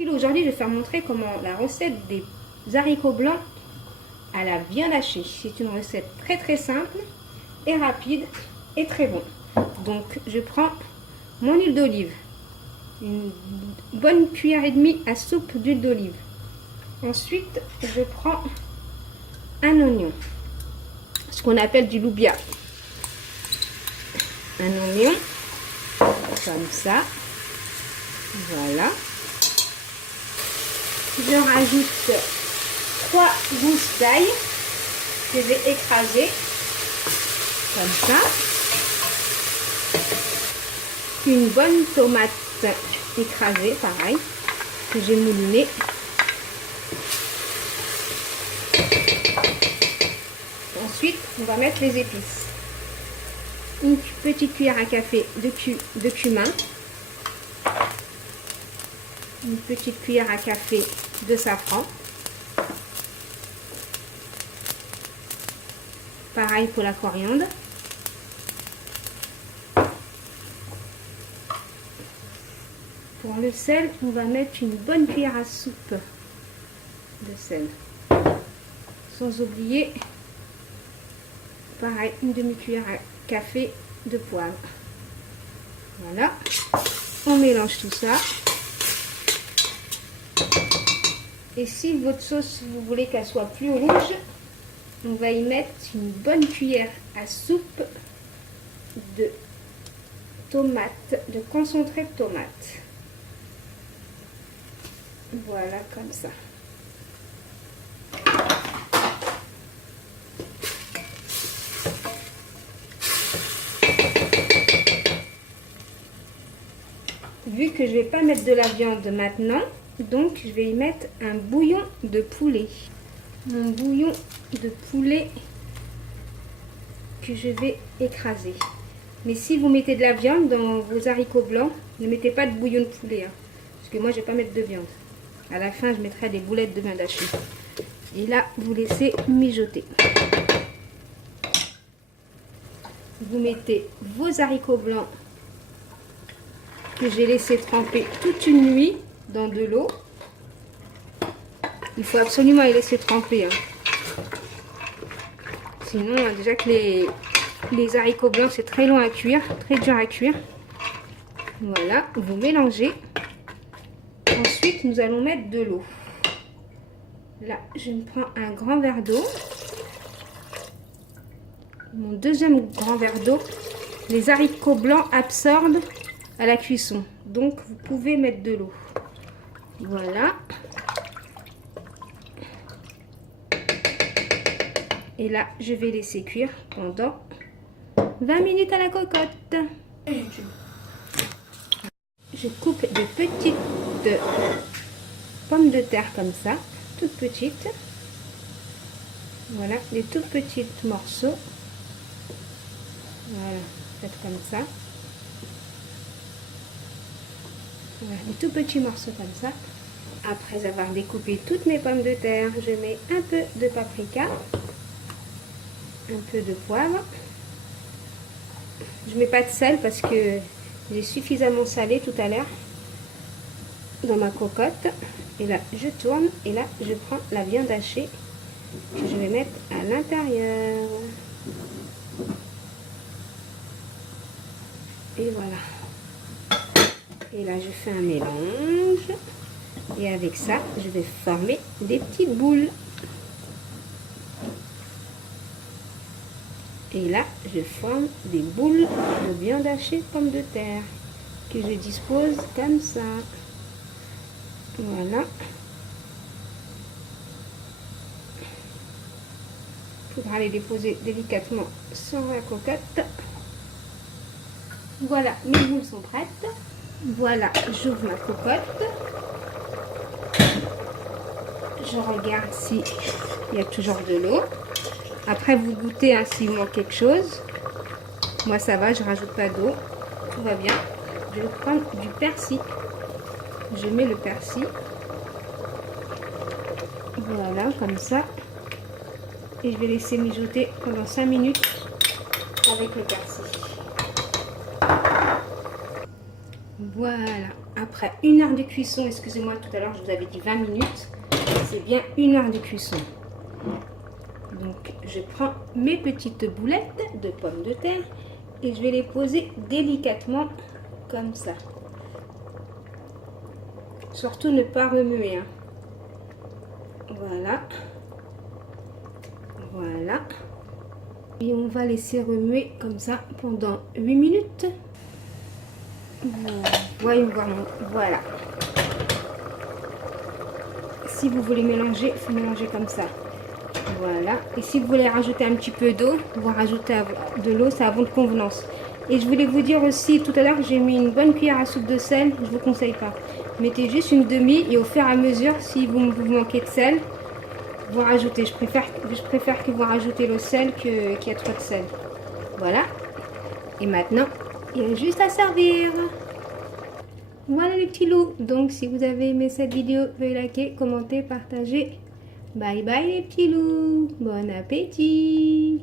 Aujourd'hui, je vais faire montrer comment la recette des haricots blancs à la viande hachée. C'est une recette très simple et rapide et très bon. Donc, je prends mon huile d'olive, une bonne cuillère et demie à soupe d'huile d'olive. Ensuite, je prends un oignon, ce qu'on appelle du loubia. Un oignon, comme ça. Voilà. Je rajoute 3 gousses d'ail que j'ai écrasées comme ça. Une bonne tomate écrasée, pareil, que j'ai moulinée. Ensuite, on va mettre les épices. Une petite cuillère à café de cumin. Une petite cuillère à café de safran. Pareil pour la coriandre. Pour le sel, on va mettre une bonne cuillère à soupe de sel. Sans oublier, pareil, une demi-cuillère à café de poivre. Voilà. On mélange tout ça. Et si votre sauce, vous voulez qu'elle soit plus rouge, on va y mettre une bonne cuillère à soupe de tomate, de concentré de tomate. Voilà, comme ça. Vu que je ne vais pas mettre de la viande maintenant, donc je vais y mettre un bouillon de poulet. Mon bouillon de poulet que je vais écraser. Mais si vous mettez de la viande dans vos haricots blancs, ne mettez pas de bouillon de poulet. Hein, parce que moi, je ne vais pas mettre de viande. À la fin, je mettrai des boulettes de viande hachée. Et là, vous laissez mijoter. Vous mettez vos haricots blancs que j'ai laissé tremper toute une nuit dans de l'eau. Il faut absolument les laisser tremper. Hein. Sinon, déjà que les haricots blancs, c'est très long à cuire, très dur à cuire. Voilà, vous mélangez. Ensuite, nous allons mettre de l'eau. Là, je me prends un grand verre d'eau. Mon deuxième grand verre d'eau. Les haricots blancs absorbent à la cuisson. Donc, vous pouvez mettre de l'eau. Voilà. Et là, je vais laisser cuire pendant 20 minutes à la cocotte. Je coupe de petites pommes de terre comme ça, toutes petites. Voilà, des tout petits morceaux. Voilà, faites comme ça. Voilà, des tout petits morceaux comme ça. Après avoir découpé toutes mes pommes de terre, je mets un peu de paprika, un peu de poivre. Je mets pas de sel parce que j'ai suffisamment salé tout à l'heure dans ma cocotte. Et là, je tourne et là, je prends la viande hachée que je vais mettre à l'intérieur. Et voilà. Et là, je fais un mélange. Et avec ça, je vais former des petites boules. Et là, je forme des boules de viande hachée pommes de terre que je dispose comme ça. Voilà. Il faudra les déposer délicatement sur la cocotte. Voilà, mes boules sont prêtes. Voilà, j'ouvre ma cocotte. Je regarde si il y a toujours de l'eau. Après, vous goûtez hein, s'il manque quelque chose. Moi, ça va, je rajoute pas d'eau. Tout va bien. Je vais prendre du persil. Je mets le persil. Voilà, comme ça. Et je vais laisser mijoter pendant 5 minutes avec le persil. Voilà, après 1 heure de cuisson, excusez-moi, tout à l'heure je vous avais dit 20 minutes, c'est bien 1 heure de cuisson. Donc je prends mes petites boulettes de pommes de terre et je vais les poser délicatement comme ça. Surtout ne pas remuer, hein. Voilà. Voilà. Et on va laisser remuer comme ça pendant 8 minutes. Voilà. Si vous voulez mélanger, il faut mélanger comme ça. Voilà. Et si vous voulez rajouter un petit peu d'eau, vous rajoutez de l'eau, c'est à votre convenance. Et je voulais vous dire aussi, tout à l'heure, j'ai mis une bonne cuillère à soupe de sel. Je ne vous conseille pas. Mettez juste une demi et au fur et à mesure, si vous manquez de sel, vous rajoutez. Je préfère que vous rajoutez le sel qu'il y a trop de sel. Voilà. Et maintenant, il y a juste à servir. Voilà les petits loups. Donc, si vous avez aimé cette vidéo, veuillez liker, commenter, partager. Bye bye les petits loups. Bon appétit.